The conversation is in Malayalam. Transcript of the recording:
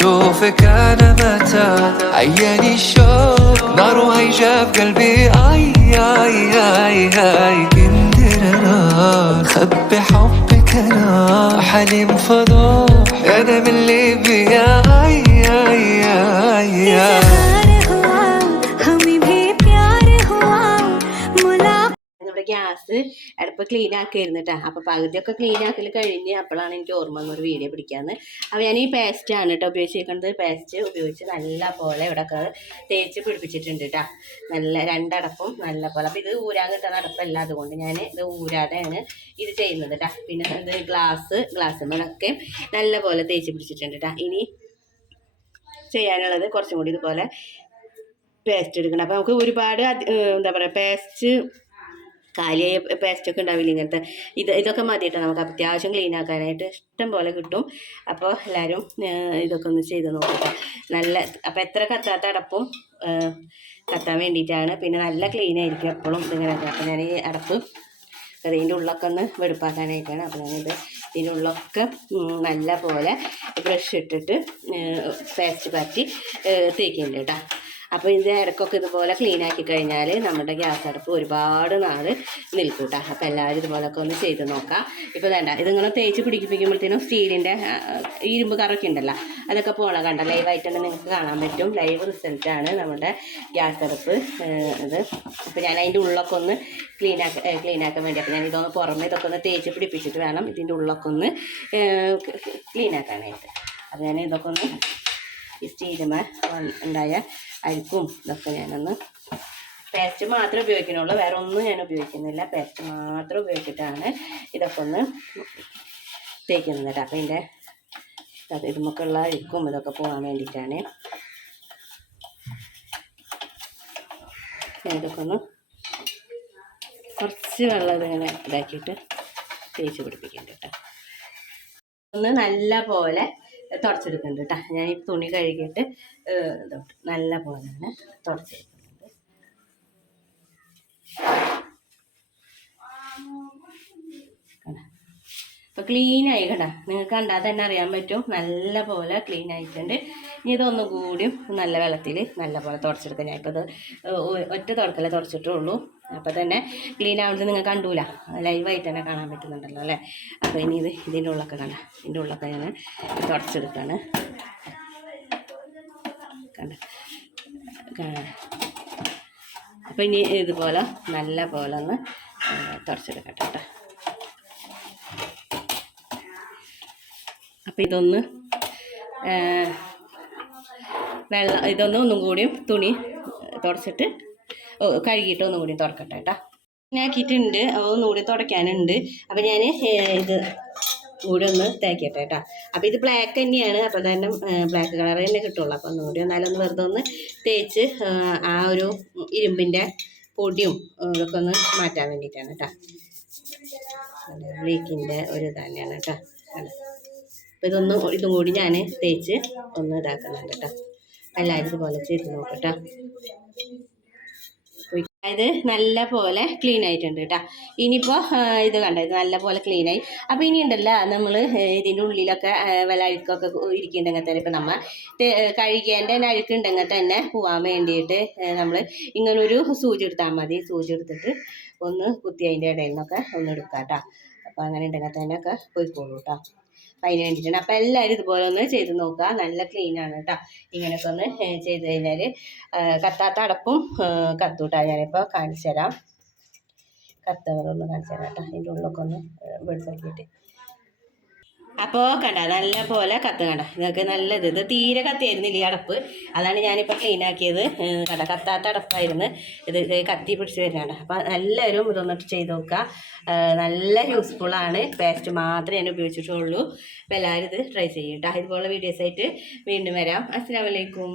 أشوفك أنا متى؟ عياني الشوق نار وهيجة في قلبي. آي آي آي آي. كندر أنا خبي حبك أنا حليم فضوح أنا من ليبيا. آي ഗ്യാസ് അടുപ്പ് ക്ലീൻ ആക്കിയിരുന്നു കേട്ടോ അപ്പോൾ പകുതിയൊക്കെ ക്ലീൻ ആക്കൽ കഴിഞ്ഞ് അപ്പോഴാണ് എനിക്ക് ഓർമ്മ വന്നൊരു വീഡിയോ പിടിക്കാന്ന്. അപ്പോൾ ഞാൻ ഈ പേസ്റ്റ് ആണ് കേട്ടോ ഉപയോഗിച്ചിരിക്കുന്നത് പേസ്റ്റ് ഉപയോഗിച്ച് നല്ല പോലെ ഇവിടെ തേച്ച് പിടിപ്പിച്ചിട്ടുണ്ട് കേട്ടോ നല്ല രണ്ടടപ്പും നല്ല പോലെ. അപ്പോൾ ഇത് ഊരാൻ കിട്ടുന്ന അടപ്പല്ല. അതുകൊണ്ട് ഞാൻ ഇത് ഊരാതെയാണ് ഇത് ചെയ്യുന്നത് കേട്ടോ പിന്നെ ഇത് ഗ്ലാസ് ഗ്ലാസ് മേലൊക്കെ നല്ല പോലെ തേച്ച് പിടിച്ചിട്ടുണ്ട് കേട്ടോ ഇനി ചെയ്യാനുള്ളത് കുറച്ചും കൂടി ഇതുപോലെ പേസ്റ്റ് എടുക്കണം. അപ്പോൾ നമുക്ക് ഒരുപാട് എന്താ പറയുക പേസ്റ്റ് കാലിയായ പേസ്റ്റൊക്കെ ഉണ്ടാവില്ല ഇങ്ങനത്തെ. ഇത് ഇതൊക്കെ മതി കേട്ടോ നമുക്ക് അത്യാവശ്യം ക്ലീൻ ആക്കാനായിട്ട് ഇഷ്ടം പോലെ കിട്ടും. അപ്പോൾ എല്ലാവരും ഇതൊക്കെ ഒന്ന് ചെയ്ത് നോക്കുക നല്ല അപ്പോൾ എത്ര കത്താത്ത അടപ്പും കത്താൻ വേണ്ടിയിട്ടാണ്. പിന്നെ നല്ല ക്ലീൻ ആയിരിക്കും എപ്പോഴും ഇതിങ്ങനെ അപ്പോൾ ഞാൻ ഈ അടപ്പ് ഇതിന്റെ ഉള്ളൊക്കെ ഒന്ന് വെടുപ്പാക്കാനായിട്ടാണ്. അപ്പോൾ ഞാനിത് ഇതിന്റെ ഉള്ളൊക്കെ നല്ല പോലെ ബ്രഷ് ഇട്ടിട്ട് പേസ്റ്റ് പറ്റി തേക്കുന്നുണ്ട് കേട്ടോ അപ്പോൾ ഇതിന്റെ ഇടക്കൊക്കെ ഇതുപോലെ ക്ലീൻ ആക്കി കഴിഞ്ഞാൽ നമ്മുടെ ഗ്യാസ് അടുപ്പ് ഒരുപാട് നാൾ നിൽക്കൂട്ടാ. കേട്ടോ അപ്പോൾ എല്ലാവരും ഇതുപോലൊക്കെ ഒന്ന് ചെയ്ത് നോക്കാം. ഇപ്പോൾ വേണ്ട ഇതിങ്ങനെ തേച്ച് പിടിപ്പിക്കുമ്പോഴത്തേനും സ്റ്റീലിന്റെ ഇരുമ്പ് കറൊക്കെ ഉണ്ടല്ലോ അതൊക്കെ പോകണം കണ്ട? ലൈവായിട്ട് തന്നെ നിങ്ങൾക്ക് കാണാൻ പറ്റും. ലൈവ് റിസൾട്ടാണ് നമ്മുടെ ഗ്യാസ് അടുപ്പ് ഇത്. അപ്പോൾ ഞാൻ അതിന്റെ ഉള്ളൊക്കെ ഒന്ന് ക്ലീൻ ആക്കാൻ ക്ലീൻ ആക്കാൻ വേണ്ടി അപ്പോൾ ഞാൻ ഇതൊന്ന് പുറമെ ഇതൊക്കെ ഒന്ന് തേച്ച് പിടിപ്പിച്ചിട്ട് വേണം ഇതിന്റെ ഉള്ളൊക്കെ ഒന്ന് ക്ലീൻ ആക്കാനായിട്ട്. അപ്പോൾ ഞാൻ ഇതൊക്കെ ഒന്ന് ഈ സ്റ്റീലുമ ഉണ്ടായ അരിപ്പും ഇതൊക്കെ ഞാനൊന്ന് പേസ്റ്റ് മാത്രമേ ഉപയോഗിക്കുന്നുള്ളൂ. വേറെ ഒന്നും ഞാൻ ഉപയോഗിക്കുന്നില്ല. പേസ്റ്റ് മാത്രം ഉപയോഗിച്ചിട്ടാണ് ഇതൊക്കെ ഒന്ന് തേക്കുന്നത് കേട്ടോ. അപ്പോൾ ഇതിന്റെ ഇതുമൊക്കെയുള്ള അഴുക്കും ഇതൊക്കെ പോകാൻ വേണ്ടിയിട്ടാണ്. ഇതൊക്കെ ഒന്ന് കുറച്ച് വെള്ളം ഇതിങ്ങനെ ഇതാക്കിയിട്ട് തേച്ച് പിടിപ്പിക്കുന്നുണ്ട് കേട്ടോ. ഒന്ന് നല്ല പോലെ തുടച്ചെടുക്കുന്നുണ്ട് കേട്ടോ. ഞാൻ ഈ തുണി കഴുകിയിട്ട് നല്ല പോലെ തന്നെ തുടച്ചെടുക്കുന്നുണ്ട് ക്ലീൻ ആയി കേട്ടോ നിങ്ങൾക്ക് കണ്ടാൽ തന്നെ അറിയാൻ പറ്റും. നല്ല പോലെ ക്ലീൻ ആയിട്ടുണ്ട്. ഇനി ഇതൊന്നും കൂടിയും നല്ല വെള്ളത്തിൽ നല്ലപോലെ തുടച്ചെടുക്കാം. ഞാൻ ഇപ്പോൾ ഇത് ഒറ്റ തുടക്കല്ലേ തുടച്ചിട്ടുള്ളൂ. അപ്പോൾ തന്നെ ക്ലീൻ ആവുന്നത് നിങ്ങൾ കണ്ടൂല. ലൈവായിട്ട് തന്നെ കാണാൻ പറ്റുന്നുണ്ടല്ലോ അല്ലേ? അപ്പോൾ ഇനി ഇത് ഇതിന്റെ ഉള്ളൊക്കെ കണ്ട ഇതിന്റെ ഉള്ളൊക്കെ ഞാൻ തുടച്ചെടുക്കാണ്. കണ്ട അപ്പോൾ ഇനി ഇതുപോലെ നല്ല പോലെ ഒന്ന് തുടച്ചെടുക്കട്ടെ കേട്ടോ. അപ്പോൾ ഇതൊന്ന് വെള്ളം ഇതൊന്ന് ഒന്നും കൂടിയും തുണി തുടച്ചിട്ട് കഴുകിയിട്ട് ഒന്നും കൂടി തുറക്കട്ടെ കേട്ടോ ആക്കിയിട്ടുണ്ട്. ഒന്നും കൂടി തുടയ്ക്കാനുണ്ട് അപ്പം ഞാൻ ഇത് കൂടി ഒന്ന് തേക്കട്ടെ കേട്ടോ അപ്പം ഇത് ബ്ലാക്ക് തന്നെയാണ്. അപ്പോൾ തന്നെ ബ്ലാക്ക് കളർ തന്നെ കിട്ടുള്ളൂ. അപ്പോൾ ഒന്നും കൂടി എന്നാലും ഒന്ന് വെറുതെ ഒന്ന് തേച്ച് ആ, ഒരു ഇരുമ്പിന്റെ പൊടിയും ഇതൊക്കെ ഒന്ന് മാറ്റാൻ വേണ്ടിയിട്ടാണ് കേട്ടോ ബ്ലീക്കിന്റെ ഒരു തന്നെയാണ് കേട്ടോ? അപ്പോൾ ഇതൊന്ന് ഇതും കൂടി ഞാൻ തേച്ച് ഒന്ന് ഇതാക്കുന്നുണ്ട് കേട്ടോ എല്ലാവരും ഇതുപോലെ ചെയ്ത് നോക്കട്ടോ ഇത് നല്ല പോലെ ക്ലീൻ ആയിട്ടുണ്ട് കേട്ടോ ഇനിയിപ്പോൾ ഇത് കണ്ട? ഇത് നല്ല പോലെ ക്ലീൻ ആയി. അപ്പോൾ ഇനി ഉണ്ടല്ലോ നമ്മൾ ഇതിന്റെ ഉള്ളിലൊക്കെ വില അഴുക്കൊക്കെ ഇരിക്കുന്നുണ്ടെങ്കിൽ തന്നെ ഇപ്പം നമ്മൾ കഴുകിയതിന്റെ അഴുക്കുണ്ടെങ്കിൽ തന്നെ പോകാൻ വേണ്ടിയിട്ട് നമ്മൾ ഇങ്ങനൊരു സൂചി എടുത്താൽ മതി. സൂചി എടുത്തിട്ട് ഒന്ന് കുത്തി അതിന്റെ ഇടയിൽ നിന്നൊക്കെ ഒന്ന് എടുക്കാം കേട്ടോ അപ്പോൾ അങ്ങനെ ഉണ്ടെങ്കിൽ തന്നെ ഒക്കെ പോയിക്കോളൂ കേട്ടോ അതിന് വേണ്ടിയിട്ടാണ്. അപ്പം എല്ലാവരും ഇതുപോലെ ഒന്ന് ചെയ്ത് നോക്കുക. നല്ല ക്ലീൻ ആണ് കേട്ടോ. ഇങ്ങനെയൊക്കെ ഒന്ന് ചെയ്ത് കഴിഞ്ഞാൽ കത്താത്ത അടപ്പും കത്തൂട്ടാ ഞാനിപ്പോൾ കാണിച്ചു തരാം. കത്തുകളൊന്ന് കാണിച്ചു തരാം കേട്ടോ. അതിന്റെ ഉള്ളൊക്കെ ഒന്ന് വെളുപ്പാക്കിയിട്ട് അപ്പോൾ കണ്ട നല്ല പോലെ കത്ത് കണ്ട. ഇതൊക്കെ നല്ലത് ഇത് തീരെ കത്തിയായിരുന്നില്ല ഈ അടപ്പ്. അതാണ് ഞാനിപ്പോൾ ക്ലീൻ ആക്കിയത്. കണ്ട കത്താത്ത അടപ്പായിരുന്നു. ഇത് കത്തി പിടിച്ച് വരുന്നുണ്ട്. അപ്പോൾ എല്ലാവരും ഇതൊന്നിട്ട് ചെയ്ത് നോക്കുക. നല്ല യൂസ്ഫുൾ ആണ്. പേസ്റ്റ് മാത്രമേ ഞാൻ ഉപയോഗിച്ചിട്ടുള്ളൂ. അപ്പോൾ എല്ലാവരും ഇത് ട്രൈ ചെയ്യട്ടോ കേട്ടോ വീഡിയോസ് ആയിട്ട് വീണ്ടും വരാം. അസ്സാം വലൈക്കും